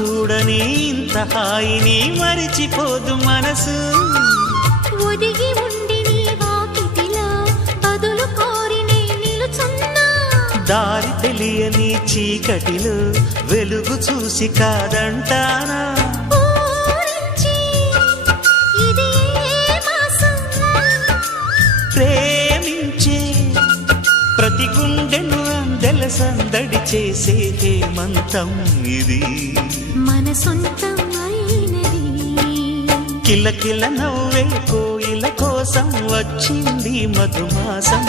చూడని ఇంత హాయిని మరిచిపోదు మనసు. ఒదిగి ఉండి నీ వాకిటిలో బదులు కోరి నే నిలుచున్నా. దారి తెలియని చీకటిలో వెలుగు చూసి కాదంటానా. ప్రేమించే ప్రతి గుండెను అందెల సందడి చేసే హేమంతం ఇది. మన సొంతం అయినది. కిలకిల నవ్వే కోయిల కోసం వచ్చింది మధుమాసం.